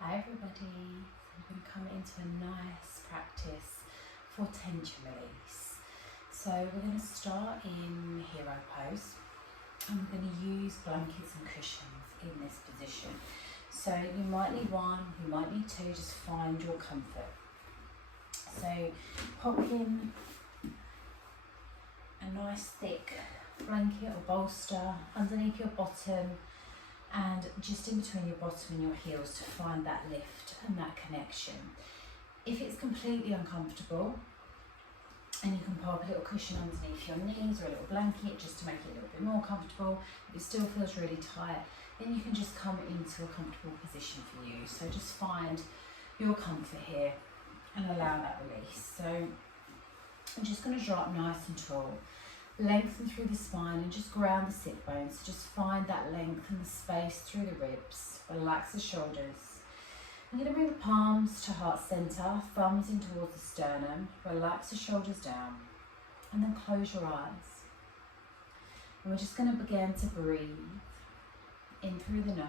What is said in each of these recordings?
Hi everybody, we're going to come into a nice practice for tension release. So we're going to start in hero pose and we're going to use blankets and cushions in this position. So you might need one, you might need two, just find your comfort. So pop in a nice thick blanket or bolster underneath your bottom and just in between your bottom and your heels to find that lift and that connection. If it's completely uncomfortable, and you can pop a little cushion underneath your knees or a little blanket just to make it a little bit more comfortable. If it still feels really tight, then you can just come into a comfortable position for you. So just find your comfort here and allow that release. So I'm just going to draw up nice and tall. Lengthen through the spine and just ground the sit bones. So just find that length and the space through the ribs. Relax the shoulders. I'm going to bring the palms to heart center, thumbs in towards the sternum. Relax the shoulders down and then close your eyes. And we're just going to begin to breathe in through the nose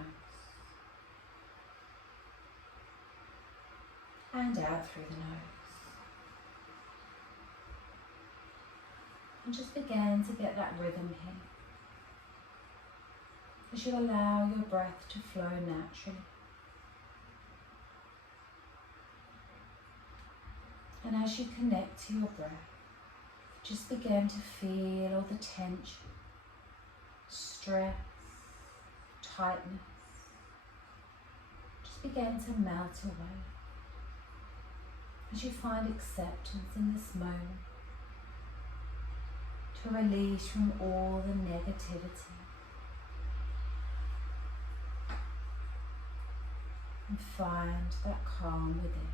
and out through the nose. And just begin to get that rhythm here as you allow your breath to flow naturally. And as you connect to your breath, just begin to feel all the tension, stress, tightness. Just begin to melt away as you find acceptance in this moment, to release from all the negativity and find that calm within.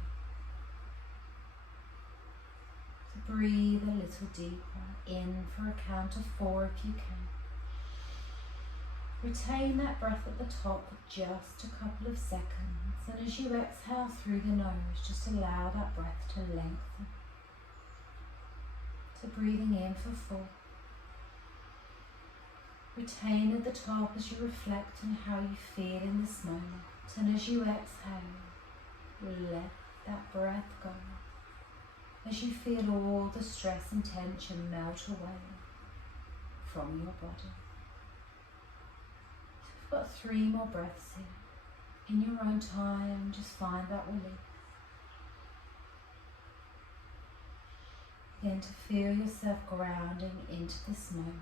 So breathe a little deeper in for a count of 4 if you can. Retain that breath at the top for just a couple of seconds, and as you exhale through the nose, just allow that breath to lengthen. So breathing in for 4. Retain at the top as you reflect on how you feel in this moment. And as you exhale, let that breath go. As you feel all the stress and tension melt away from your body. So we've got 3 more breaths here. In your own time, just find that relief. Begin to feel yourself grounding into this moment.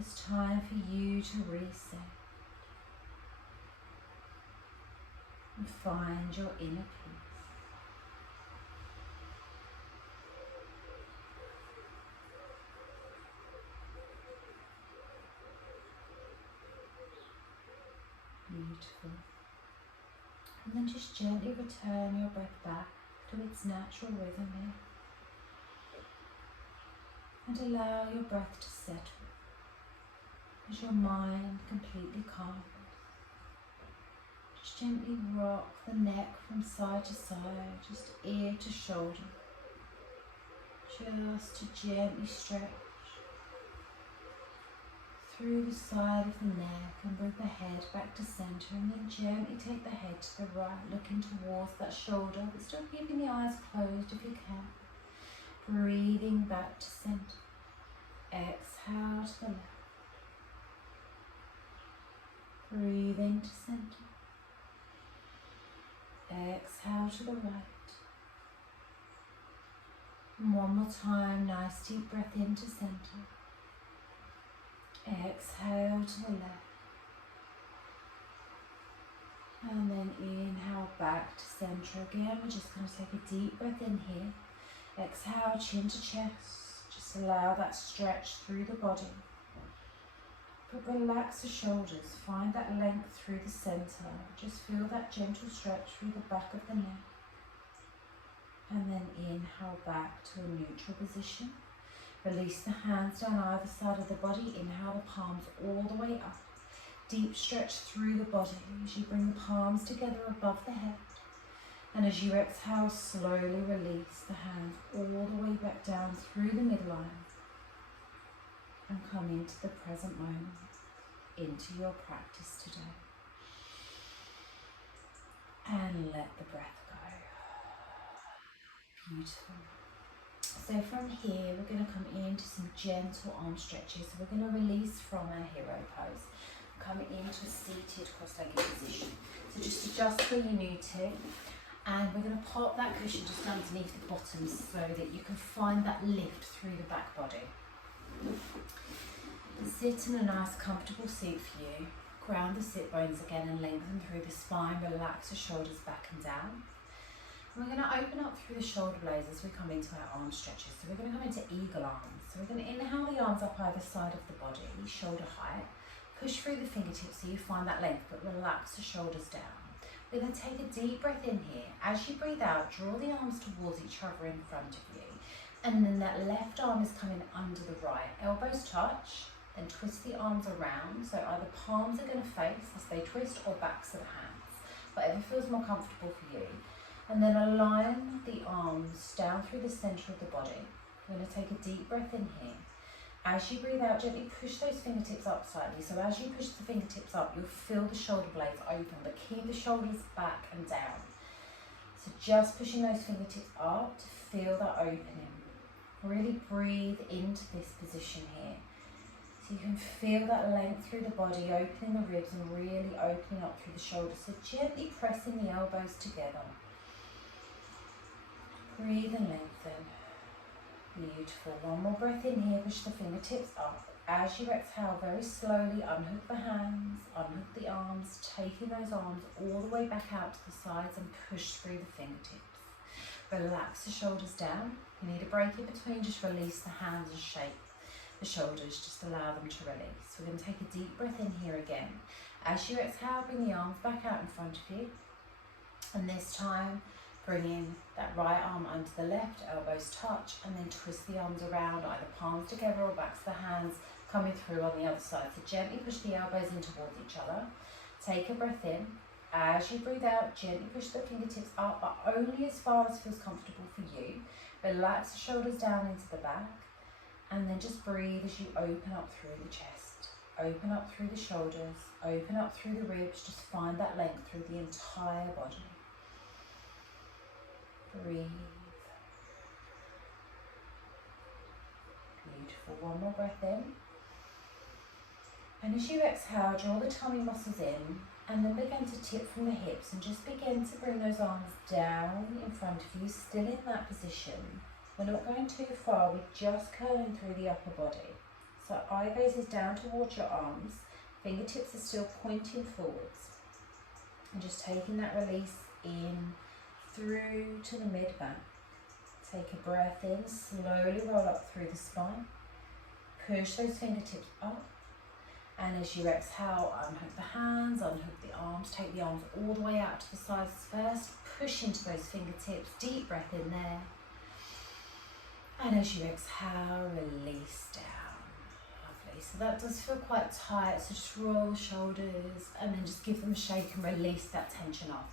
It's time for you to reset and find your inner peace. Beautiful. And then just gently return your breath back to its natural rhythm here. And allow your breath to settle as your mind completely calms. Just gently rock the neck from side to side, just ear to shoulder. Just to gently stretch through the side of the neck and bring the head back to center, and then gently take the head to the right, looking towards that shoulder, but still keeping the eyes closed if you can. Breathing back to center. Exhale to the left. Breathing to center. Exhale to the right. And one more time, nice deep breath into center. Exhale to the left. And then inhale back to center again. We're just going to take a deep breath in here. Exhale, chin to chest. Just allow that stretch through the body. But relax the shoulders, find that length through the center. Just feel that gentle stretch through the back of the neck. And then inhale back to a neutral position. Release the hands down either side of the body. Inhale the palms all the way up. Deep stretch through the body as you bring the palms together above the head. And as you exhale, slowly release the hands all the way back down through the midline. And come into the present moment, into your practice today. let the breath go. Beautiful. So from here, we're going to come into some gentle arm stretches. So we're going to release from our hero pose, coming into a seated cross-legged position. So just adjust where you need to, and we're going to pop that cushion just underneath the bottom so that you can find that lift through the back body. Sit in a nice comfortable seat for you. Ground the sit bones again and lengthen through the spine. Relax the shoulders back and down. We're going to open up through the shoulder blades as we come into our arm stretches. So we're going to come into eagle arms. So we're going to inhale the arms up either side of the body, shoulder height. Push through the fingertips so you find that length, but relax the shoulders down. We're going to take a deep breath in here. As you breathe out, draw the arms towards each other in front of you. And then that left arm is coming under the right. Elbows touch, then twist the arms around. So either palms are going to face as they twist or backs of the hands. Whatever feels more comfortable for you. And then align the arms down through the centre of the body. We're going to take a deep breath in here. As you breathe out, gently push those fingertips up slightly. So as you push the fingertips up, you'll feel the shoulder blades open, but keep the shoulders back and down. So just pushing those fingertips up to feel that opening. Really breathe into this position here. So you can feel that length through the body, opening the ribs and really opening up through the shoulders. So gently pressing the elbows together. Breathe and lengthen. Beautiful. One more breath in here. Push the fingertips up. As you exhale, very slowly unhook the hands, unhook the arms, taking those arms all the way back out to the sides and push through the fingertips. Relax the shoulders down. If you need a break in between, just release the hands and shake the shoulders. Just allow them to release. We're going to take a deep breath in here again. As you exhale, bring the arms back out in front of you. And this time, bringing that right arm under the left, elbows touch, and then twist the arms around, either palms together or backs of the hands, coming through on the other side. So gently push the elbows in towards each other. Take a breath in. As you breathe out, gently push the fingertips up, but only as far as feels comfortable for you. Relax the shoulders down into the back, and then just breathe as you open up through the chest. Open up through the shoulders, open up through the ribs, just find that length through the entire body. Breathe. Beautiful. One more breath in. And as you exhale, draw the tummy muscles in and then begin to tip from the hips and just begin to bring those arms down in front of you, still in that position. We're not going too far, we're just curling through the upper body. So eye gaze is down towards your arms, fingertips are still pointing forwards. And just taking that release in through to the mid-back. Take a breath in, slowly roll up through the spine. Push those fingertips up. And as you exhale, unhook the hands, unhook the arms. Take the arms all the way out to the sides first. Push into those fingertips. Deep breath in there. And as you exhale, release down. Lovely. So that does feel quite tight. So just roll the shoulders and then just give them a shake and release that tension off.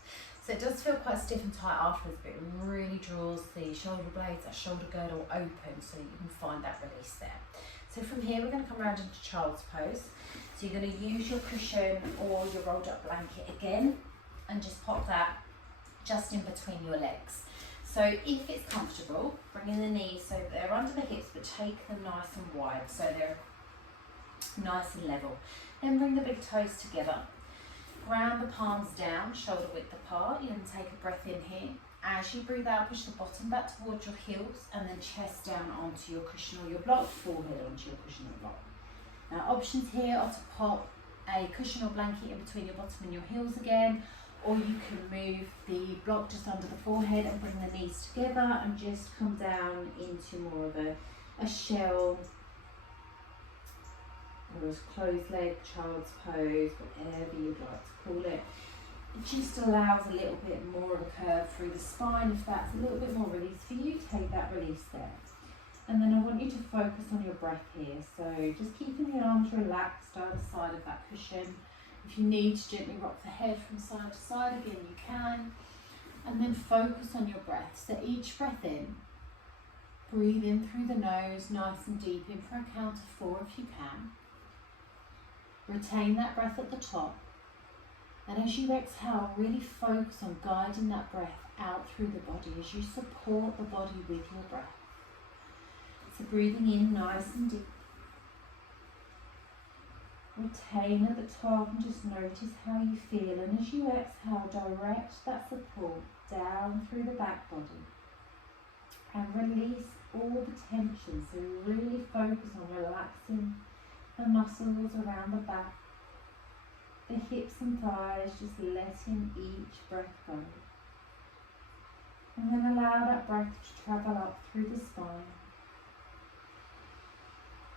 So it does feel quite stiff and tight afterwards, but it really draws the shoulder blades, that shoulder girdle open so that you can find that release there. So from here, we're going to come around into child's pose. So you're going to use your cushion or your rolled up blanket again and just pop that just in between your legs. So if it's comfortable, bring in the knees so they're under the hips, but take them nice and wide so they're nice and level. Then bring the big toes together. Ground the palms down, shoulder width apart. You can take a breath in here. As you breathe out, push the bottom back towards your heels and then chest down onto your cushion or your block, forehead onto your cushion or block. Now options here are to pop a cushion or blanket in between your bottom and your heels again, or you can move the block just under the forehead and bring the knees together and just come down into more of a shell or a closed leg, child's pose, whatever you'd like to call it. It just allows a little bit more of a curve through the spine. If that's a little bit more release for you, take that release there. And then I want you to focus on your breath here. So just keeping the arms relaxed either side of that cushion. If you need to gently rock the head from side to side, again you can. And then focus on your breath. So each breath in, breathe in through the nose, nice and deep, in for a count of 4 if you can. Retain that breath at the top. And as you exhale, really focus on guiding that breath out through the body as you support the body with your breath. So breathing in nice and deep. Retain at the top and just notice how you feel. And as you exhale, direct that support down through the back body. And release all the tension. So really focus on relaxing the muscles around the back. The hips and thighs, just letting each breath go. And then allow that breath to travel up through the spine.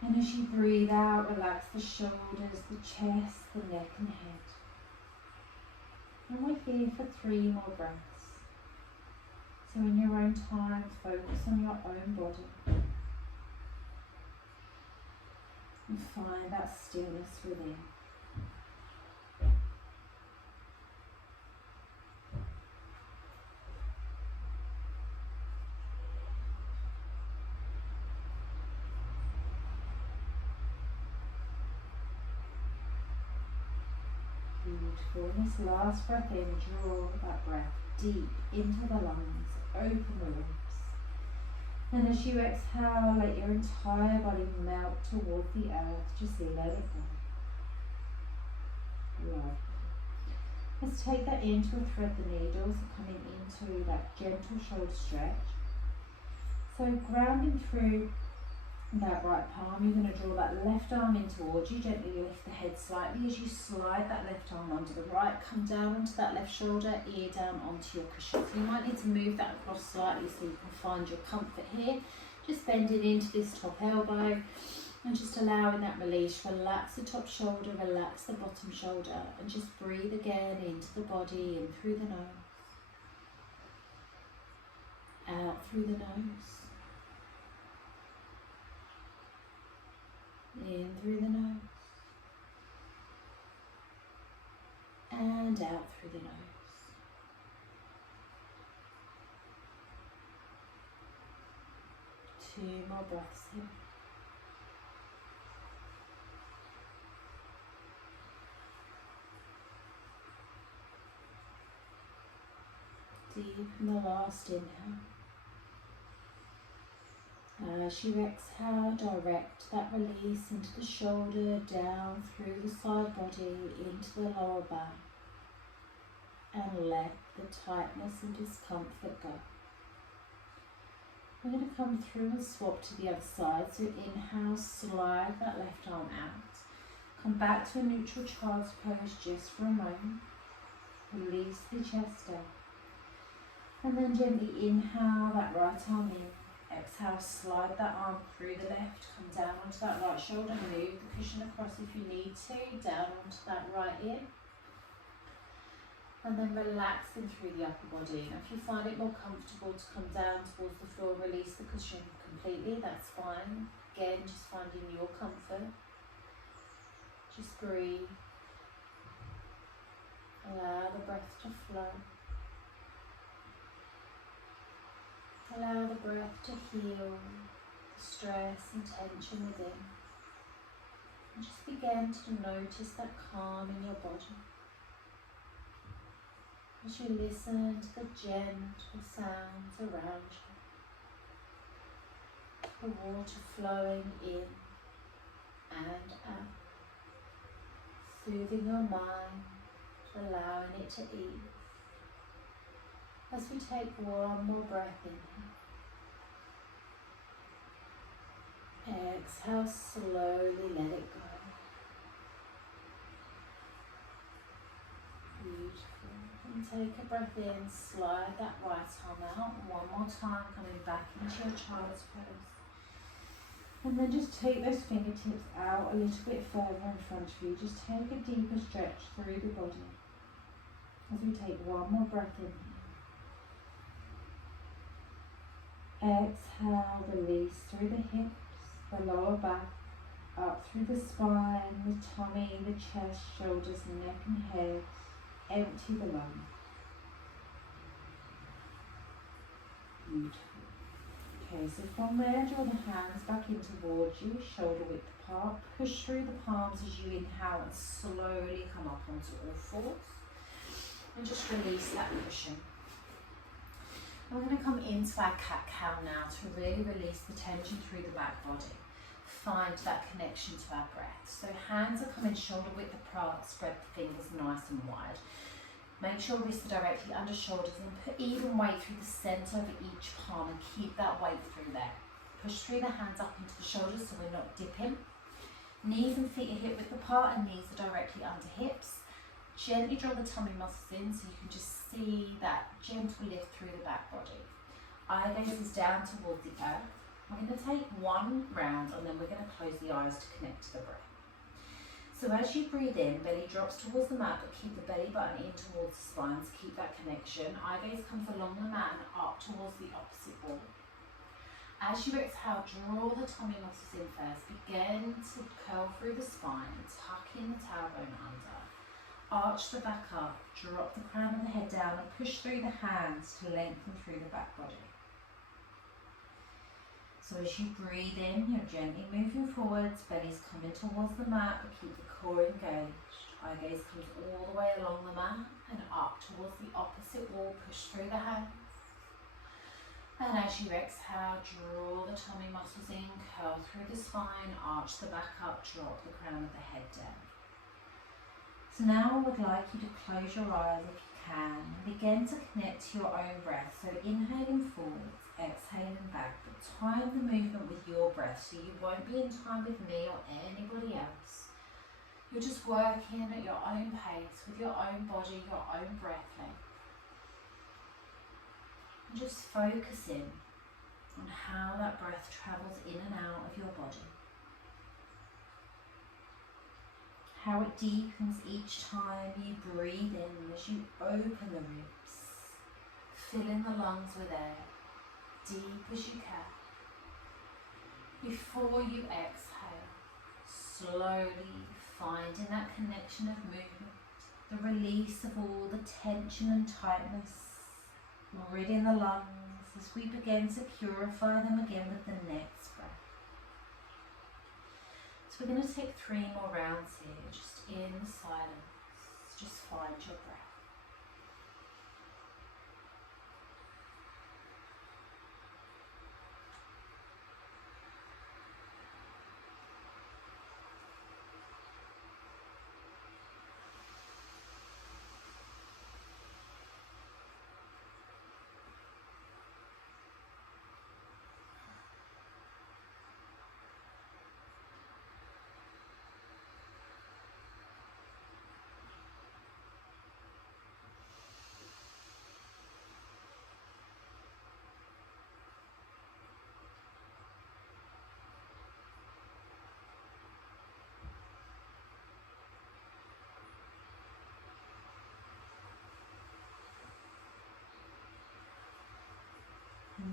And as you breathe out, relax the shoulders, the chest, the neck and head. And we're here for 3 more breaths. So in your own time, focus on your own body. And find that stillness within. Beautiful. And this last breath in, draw that breath deep into the lungs, open the lips. And as you exhale, let your entire body melt toward the earth. Just let it go. Lovely. Let's take that in to thread the needles, coming into that gentle shoulder stretch. So grounding through that right palm, you're going to draw that left arm in towards you, gently lift the head slightly as you slide that left arm under the right, come down onto that left shoulder, ear down onto your cushion. So you might need to move that across slightly so you can find your comfort here. Just bending into this top elbow and just allowing that release. Relax the top shoulder, relax the bottom shoulder, and just breathe again into the body, in through the nose, out through the nose. In through the nose and out through the nose. Two more breaths here. Deep in the last inhale. As you exhale, direct that release into the shoulder, down through the side body, into the lower back, and let the tightness and discomfort go. We're going to come through and swap to the other side. So inhale, slide that left arm out. Come back to a neutral child's pose just for a moment. Release the chest down. And then gently inhale that right arm in. Exhale, slide that arm through the left, come down onto that right shoulder, move the cushion across if you need to, down onto that right ear. And then relaxing through the upper body. Now if you find it more comfortable to come down towards the floor, release the cushion completely, that's fine. Again, just finding your comfort. Just breathe. Allow the breath to flow. Allow the breath to heal the stress and tension within. And just begin to notice that calm in your body. As you listen to the gentle sounds around you. The water flowing in and out. Soothing your mind, allowing it to ease. As we take one more breath in here. Exhale, slowly let it go. Beautiful. And take a breath in, slide that right arm out. One more time, coming back into your child's pose. And then just take those fingertips out a little bit further in front of you. Just take a deeper stretch through the body. As we take one more breath in here. Exhale, release through the hips, the lower back, up through the spine, the tummy, the chest, shoulders, neck and head. Empty the lungs. Beautiful. Okay, so from there, draw the hands back in towards you, shoulder width apart. Push through the palms as you inhale and slowly come up onto all fours. And just release that cushion. And we're going to come into our cat-cow now to really release the tension through the back body. Find that connection to our breath. So hands are coming shoulder width apart, spread the fingers nice and wide. Make sure wrists are directly under shoulders and put even weight through the centre of each palm and keep that weight through there. Push through the hands up into the shoulders so we're not dipping. Knees and feet are hip width apart and knees are directly under hips. Gently draw the tummy muscles in so you can just see that gentle lift through the back body. Eye gaze is down towards the earth. We're going to take one round and then we're going to close the eyes to connect to the breath. So as you breathe in, belly drops towards the mat, but keep the belly button in towards the spine to keep that connection. Eye gaze comes along the mat and up towards the opposite wall. As you exhale, draw the tummy muscles in first. Begin to curl through the spine, tuck in the tailbone under. Arch the back up, drop the crown of the head down and push through the hands to lengthen through the back body. So as you breathe in, you're gently moving forwards, belly's coming towards the mat, but keep the core engaged. Eye gaze comes all the way along the mat and up towards the opposite wall, push through the hands. And as you exhale, draw the tummy muscles in, curl through the spine, arch the back up, drop the crown of the head down. So now I would like you to close your eyes if you can and begin to connect to your own breath. So inhaling forwards, exhaling back, but time the movement with your breath so you won't be in time with me or anybody else. You're just working at your own pace with your own body, your own breath length. And just focusing on how that breath travels in and out of your body. How it deepens each time you breathe in as you open the ribs, filling the lungs with air, deep as you can. Before you exhale, slowly finding that connection of movement, the release of all the tension and tightness, ridding the lungs as we begin to purify them again with the next breath. So we're going to take 3 more rounds here, just in silence, just find your breath.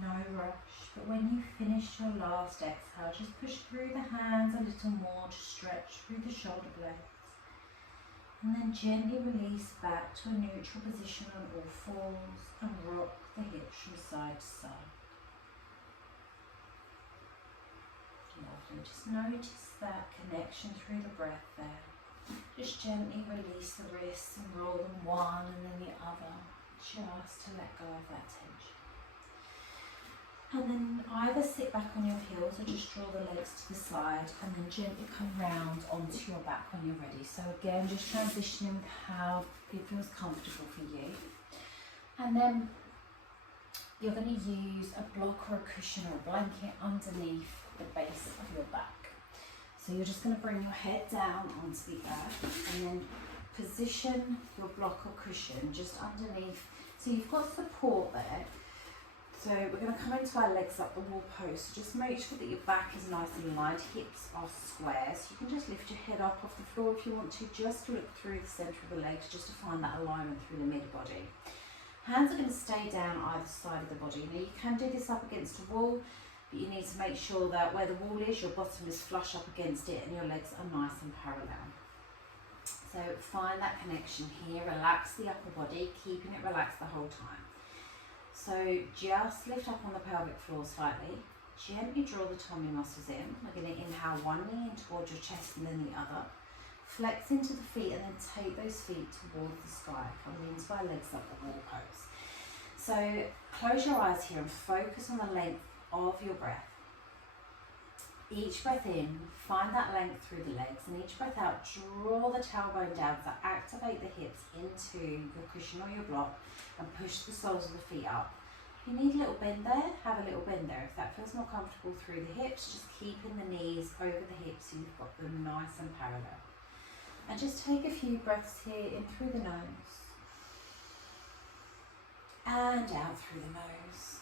No rush, but when you finish your last exhale, just push through the hands a little more to stretch through the shoulder blades. And then gently release back to a neutral position on all fours and rock the hips from side to side. Lovely, just notice that connection through the breath there. Just gently release the wrists and roll them one and then the other, just to let go of that tension. And then either sit back on your heels or just draw the legs to the side and then gently come round onto your back when you're ready. So again, just transitioning with how it feels comfortable for you. And then you're going to use a block or a cushion or a blanket underneath the base of your back. So you're just going to bring your head down onto the earth and then position your block or cushion just underneath. So you've got support there. So we're going to come into our legs up the wall post. So just make sure that your back is nice and aligned, hips are square. So you can just lift your head up off the floor if you want to, just to look through the centre of the legs, just to find that alignment through the mid-body. Hands are going to stay down either side of the body. Now you can do this up against a wall, but you need to make sure that where the wall is, your bottom is flush up against it and your legs are nice and parallel. So find that connection here, relax the upper body, keeping it relaxed the whole time. So just lift up on the pelvic floor slightly, gently draw the tummy muscles in. We're going to inhale one knee in towards your chest and then the other. Flex into the feet and then take those feet towards the sky, coming into our legs up the wall pose. So close your eyes here and focus on the length of your breath. Each breath in, find that length through the legs, and each breath out, draw the tailbone down to activate the hips into the cushion or your block and push the soles of the feet up. If you need a little bend there, have a little bend there. If that feels more comfortable through the hips, just keeping the knees over the hips so you've got them nice and parallel. And just take a few breaths here in through the nose and out through the nose.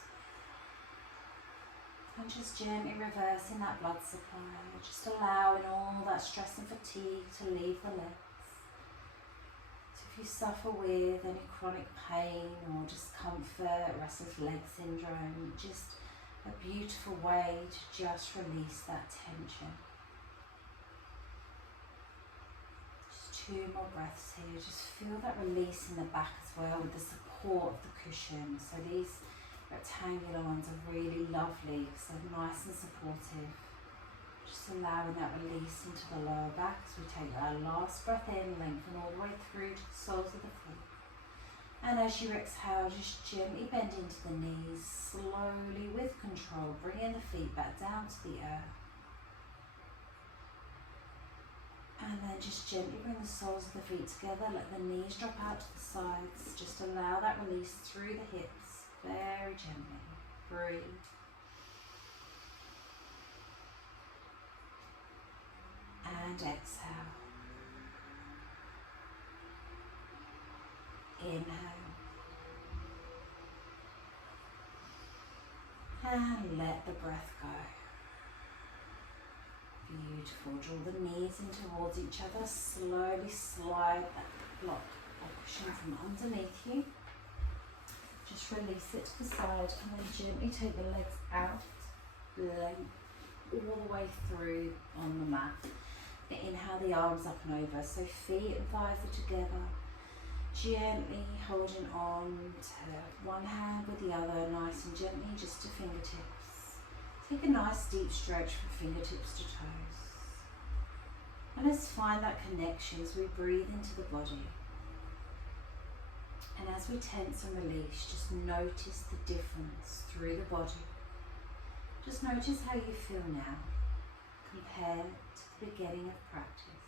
And just gently reversing that blood supply, just allowing all that stress and fatigue to leave the legs. So if you suffer with any chronic pain or discomfort, restless leg syndrome, just a beautiful way to just release that tension. Just 2 more breaths here. Just feel that release in the back as well with the support of the cushion. So these rectangular ones are really lovely because they're nice and supportive. Just allowing that release into the lower back as we take our last breath in, lengthen all the way through to the soles of the feet. And as you exhale, just gently bend into the knees, slowly with control, bringing the feet back down to the earth. And then just gently bring the soles of the feet together, let the knees drop out to the sides, just allow that release through the hips. Very gently. Breathe. And exhale. Inhale. And let the breath go. Beautiful. Draw the knees in towards each other. Slowly slide that block or cushion from underneath you. Just release it to the side and then gently take the legs out, length all the way through on the mat. Inhale the arms up and over, so feet and thighs are together. Gently holding on to one hand with the other, nice and gently, just to fingertips. Take a nice deep stretch from fingertips to toes. And let's find that connection as we breathe into the body. And as we tense and release, just notice the difference through the body. Just notice how you feel now compared to the beginning of practice.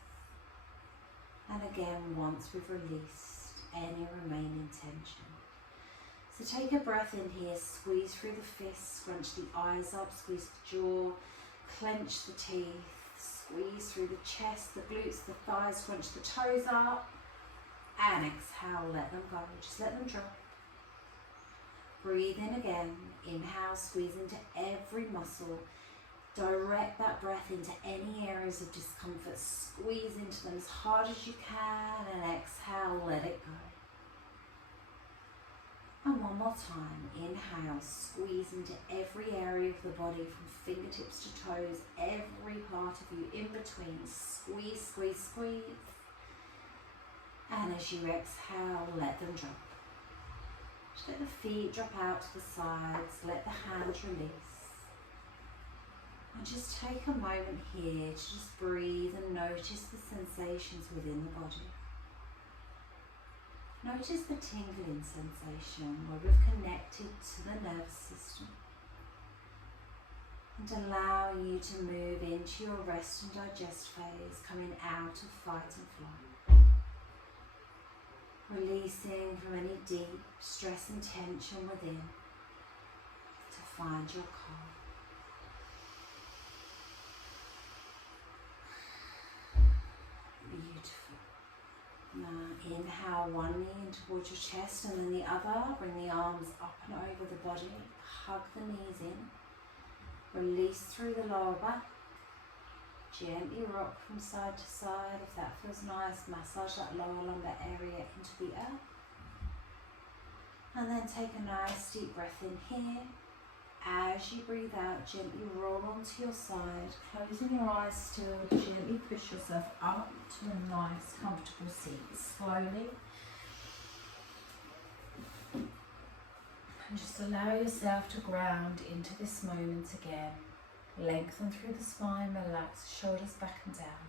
And again, once we've released any remaining tension. So take a breath in here, squeeze through the fists, scrunch the eyes up, squeeze the jaw, clench the teeth, squeeze through the chest, the glutes, the thighs, scrunch the toes up. And exhale, let them go, just let them drop. Breathe in again, inhale, squeeze into every muscle. Direct that breath into any areas of discomfort, squeeze into them as hard as you can, and exhale, let it go. And one more time, inhale, squeeze into every area of the body from fingertips to toes, every part of you in between, squeeze, squeeze, squeeze. And as you exhale, let them drop. Just let the feet drop out to the sides, let the hands release. And just take a moment here to just breathe and notice the sensations within the body. Notice the tingling sensation where we've connected to the nervous system. And allow you to move into your rest and digest phase, coming out of fight and flight. Releasing from any deep stress and tension within to find your calm. Beautiful. Now inhale one knee in towards your chest and then the other. Bring the arms up and over the body. Hug the knees in. Release through the lower back. Gently rock from side to side if that feels nice. Massage that lower lumbar area into the earth. And then take a nice deep breath in here. As you breathe out, gently roll onto your side. Closing your eyes still, gently push yourself up to a nice comfortable seat. Slowly. And just allow yourself to ground into this moment again. Lengthen through the spine, relax shoulders back and down.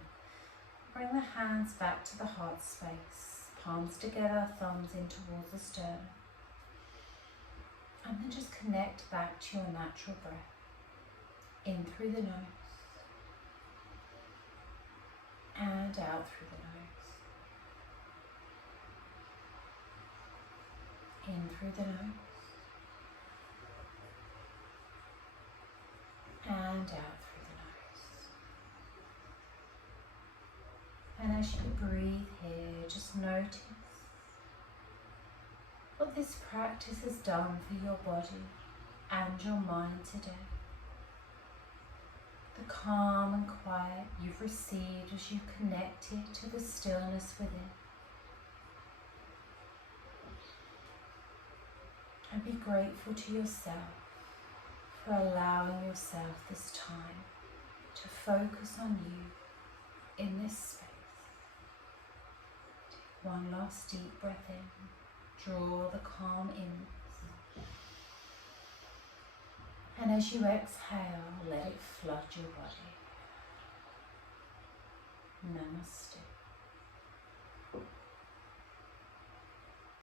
Bring the hands back to the heart space, palms together, thumbs in towards the sternum. And then just connect back to your natural breath. In through the nose and out through the nose. In through the nose and out through the nose. And as you breathe here, just notice what this practice has done for your body and your mind today. The calm and quiet you've received as you connected to the stillness within. And be grateful to yourself for allowing yourself this time to focus on you in this space. Take one last deep breath in, draw the calm in. And as you exhale, let it flood your body. Namaste.